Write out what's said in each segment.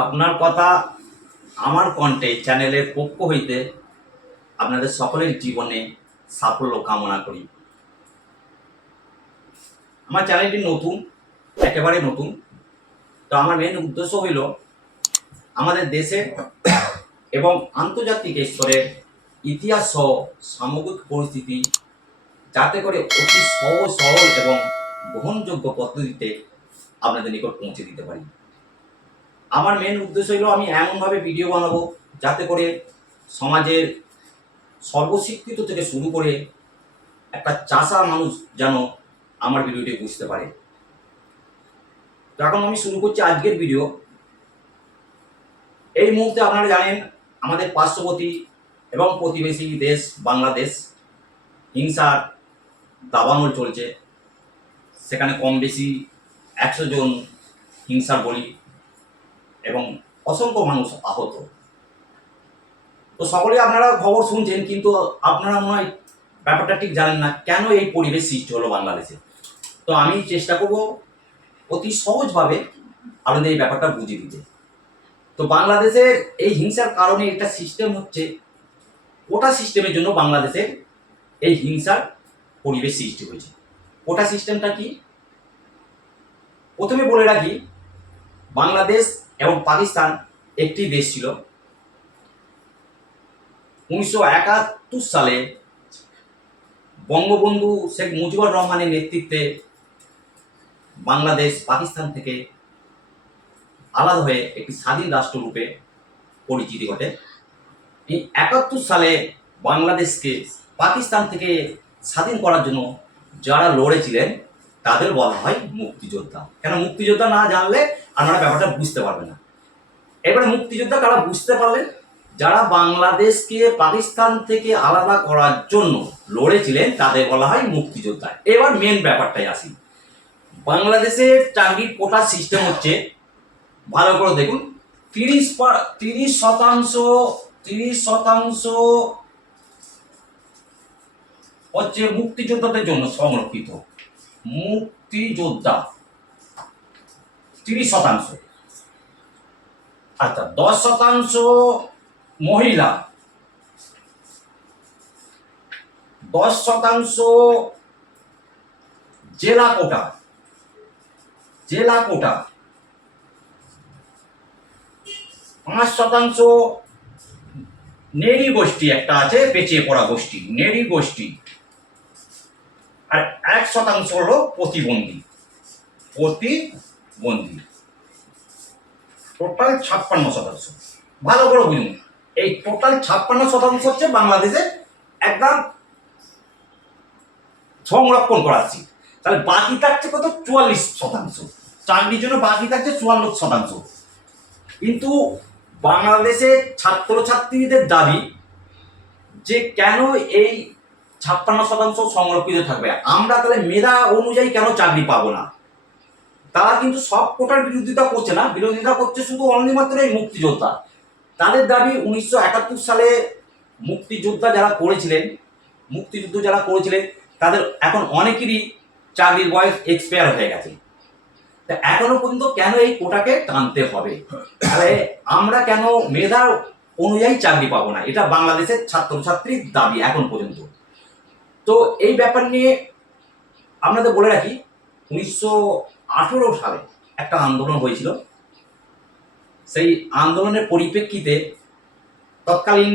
আপনার কথা আমার কণ্ঠে চ্যানেলের পক্ষ হইতে আপনাদের সকলের জীবনে সাফল্য কামনা করি। আমার চ্যানেলটি নতুন, একেবারে নতুন। তো আমার মেন উদ্দেশ্য হইল আমাদের দেশের এবং আন্তর্জাতিক স্তরের ইতিহাস সহ সামগ্রিক পরিস্থিতি যাতে করে অতি সহজ সরল এবং গ্রহণযোগ্য পদ্ধতিতে আপনাদের নিকট পৌঁছে দিতে পারি। আমার মেন উদ্দেশ্য হলো আমি এমনভাবে ভিডিও বানাবো যাতে করে সমাজের সর্বশিক্ষিত থেকে শুরু করে একটা চাষা মানুষ যেন আমার ভিডিওটি বুঝতে পারে। তো এখন আমি শুরু করছি আজকের ভিডিও। এই মুহূর্তে আপনারা জানেন আমাদের পার্শ্ববর্তী এবং প্রতিবেশী দেশ বাংলাদেশ হিংসার দাবানল চলছে। সেখানে কম বেশি 100 জন হিংসার বলি এবং অসংখ্য মানুষ আহত। তো সকলেই আপনারা খবর শুনছেন, কিন্তু আপনারা মনে হয় ব্যাপারটা ঠিক জানেন না কেন এই পরিবেশ সৃষ্টি হলো বাংলাদেশে। তো আমি চেষ্টা করব অতি সহজভাবে আপনাদের এই ব্যাপারটা বুঝিয়ে দিতে। তো বাংলাদেশের এই হিংসার কারণে একটা সিস্টেম হচ্ছে, কোটা সিস্টেমের জন্য বাংলাদেশে এই হিংসার পরিবেশ সৃষ্টি হয়েছে। কোটা সিস্টেমটা কি প্রথমে বলে রাখি, বাংলাদেশ এবং পাকিস্তান একটি দেশ ছিল। 1971 সালে বঙ্গবন্ধু শেখ মুজিবুর রহমানের নেতৃত্বে বাংলাদেশ পাকিস্তান থেকে আলাদা হয়ে একটি স্বাধীন রাষ্ট্ররূপে পরিচিতি ঘটে। এই 71 সালে বাংলাদেশকে পাকিস্তান থেকে স্বাধীন করার জন্য যারা লড়েছিলেন তাদের বলা হয় মুক্তিযোদ্ধা। কেন মুক্তিযোদ্ধা না জানলে আপনারা ব্যাপারটা বুঝতে পারবেন না। এবারে মুক্তিযোদ্ধা কারা বুঝতে পারলেন? যারা বাংলাদেশকে পাকিস্তান থেকে আলাদা করার জন্য লড়েছিলেন তাদের বলা হয় মুক্তিযোদ্ধা। এবার মেন ব্যাপারটাই আসি। বাংলাদেশের চাকরির কোটা সিস্টেম হচ্ছে, ভালো করে দেখুন, 30% হচ্ছে মুক্তিযোদ্ধাদের জন্য সংরক্ষিত। মুক্তিযোদ্ধা 30%। আচ্ছা, 10% মহিলা, 10% জেলা কোটা, 5% নেরি গোষ্ঠী, একটা আছে পেছিয়ে পড়া গোষ্ঠী, নেরি গোষ্ঠী, আর 1% হলো প্রতিবন্ধী। টোটাল 56%। ভালো করে বুঝুন, এই টোটাল 56% হচ্ছে বাংলাদেশে একদম সংরক্ষণ করা সিট। তাহলে বাকি থাকছে কত? 44%। চাকরির জন্য বাকি থাকছে 44%। কিন্তু বাংলাদেশের ছাত্রছাত্রীদের দাবি যে কেন এই 56% সংরক্ষিত থাকবে, আমরা তাহলে মেধা অনুযায়ী কেন চাকরি পাবো না? তারা কিন্তু সব কোটার বিরোধিতা করছে না, বিরোধিতা করছে শুধু অনলি মাত্র এই মুক্তিযোদ্ধা। তাদের দাবি 1971 সালে মুক্তিযুদ্ধ যারা করেছিলেন তাদের এখন অনেকেরই চাকরির বয়স এক্সপায়ার হয়ে গেছে। তা এখনো পর্যন্ত কেন এই কোটাকে টানতে হবে? তাহলে আমরা কেন মেধা অনুযায়ী চাকরি পাবো না? এটা বাংলাদেশের ছাত্রছাত্রীর দাবি এখন পর্যন্ত। তো এই ব্যাপার নিয়ে আপনাদের বলে রাখি, 1918 সালে একটা আন্দোলন হয়েছিল। সেই আন্দোলনের পরিপ্রেক্ষিতে তৎকালীন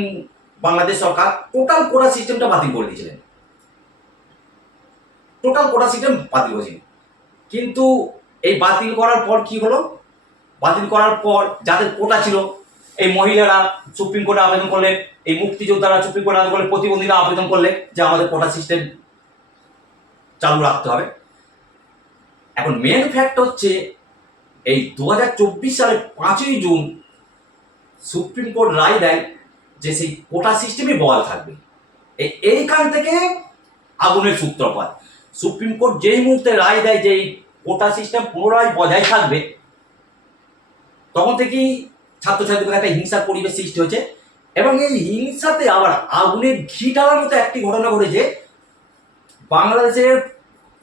বাংলাদেশ সরকার টোটাল কোটা সিস্টেমটা বাতিল করে দিয়েছিলেন। কিন্তু এই বাতিল করার পর কি হলো? বাতিল করার পর যাদের কোটা ছিল, এই মহিলারা সুপ্রিম কোর্টে আবেদন করলেন, এই মুক্তিযোদ্ধারা সুপ্রিম কোর্টে আবেদন করলেন, প্রতিবন্ধীরা আবেদন করলেন যে আমাদের কোটা সিস্টেম চালু রাখতে হবে। এখন মেন ফ্যাক্ট হচ্ছে, এই 2024 সালে 5ই জুন সুপ্রিম কোর্ট রায় দেয় যে সেই কোটা সিস্টেমই বহাল থাকবে। এইখান থেকে আগুনের সূত্রপাত। সুপ্রিম কোর্ট যেই মুহূর্তে রায় দেয় যে এই কোটা সিস্টেম পুনরায় বজায় থাকবে, তখন থেকেই ছাত্রছাত্রীদের একটা হিংসার পরিবেশ সৃষ্টি হয়েছে। এবং এই হিংসাতে আবার আগুনের ঘি ঢালার মতো একটি ঘটনা ঘটেছে। বাংলাদেশের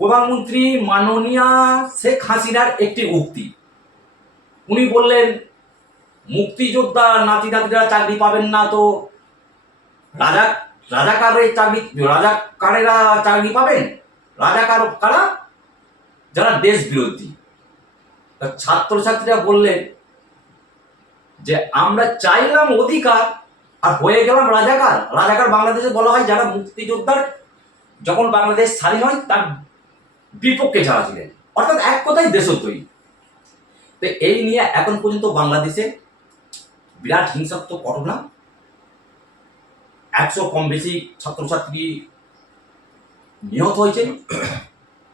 প্রধানমন্ত্রী মাননীয়া শেখ হাসিনার একটি উক্তি, উনি বললেন মুক্তিযোদ্ধা নাতি নাতিরা চাকরি পাবেন না তো রাজা রাজাকারেরা চাকরি পাবেন? রাজাকার কারা? যারা দেশ বিরোধী। ছাত্রছাত্রীরা বললেন যে আমরা চাইলাম অধিকার আর হয়ে গেলাম রাজাকার। রাজাকার বাংলাদেশে বলা হয় যারা মুক্তিযোদ্ধার যখন বাংলাদেশ স্বাধীন হয় তার বিপক্ষে যারা ছিলেন, অর্থাৎ এক কথায় দেশদ্রোহী। তো এই নিয়ে এখন পর্যন্ত বাংলাদেশে বিরাট হিংসাত্মক ঘটনা, 100 কম বেশি ছাত্রছাত্রী নিহত হয়েছে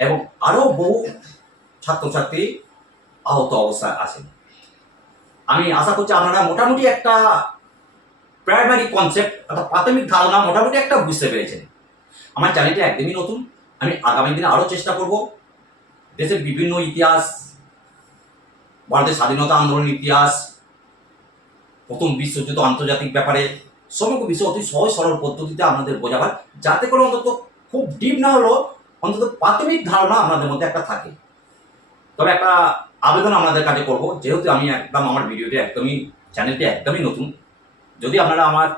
এবং আরো বহু ছাত্রছাত্রী আহত অবস্থায় আছেন। আমি আশা করছি আপনারা মোটামুটি একটা প্রাইমারি কনসেপ্ট অর্থাৎ প্রাথমিক ধারণা মোটামুটি একটা বুঝতে পেরেছেন। আমার চ্যানেলটি একদমই নতুন, আমি আগামী দিনে আরও চেষ্টা করব দেশের বিভিন্ন ইতিহাস, ভারতের স্বাধীনতা আন্দোলনের ইতিহাস, প্রথম বিশ্বযুদ্ধ, আন্তর্জাতিক ব্যাপারে সমগ্র বিষয় অতি সহজ সরল পদ্ধতিতে আপনাদের বোঝাবার, যাতে করে অন্তত খুব ডিপ না হলেও অন্তত প্রাথমিক ধারণা আপনাদের মধ্যে একটা থাকে। তবে একটা আবেদন আপনাদের কাছে করব, যেহেতু আমি আমার ভিডিওটি চ্যানেলটি একদমই নতুন, যদি আপনারা আমার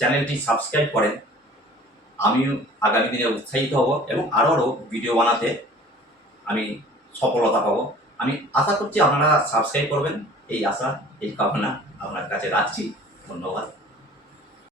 চ্যানেলটি সাবস্ক্রাইব করেন আমি আগামী দিনে উৎসাহিত হব এবং আরও ভিডিও বানাতে আমি সফলতা পাবো। আমি আশা করছি আপনারা সাবস্ক্রাইব করবেন, এই আশা এই কামনা আপনার কাছে রাখছি। ধন্যবাদ।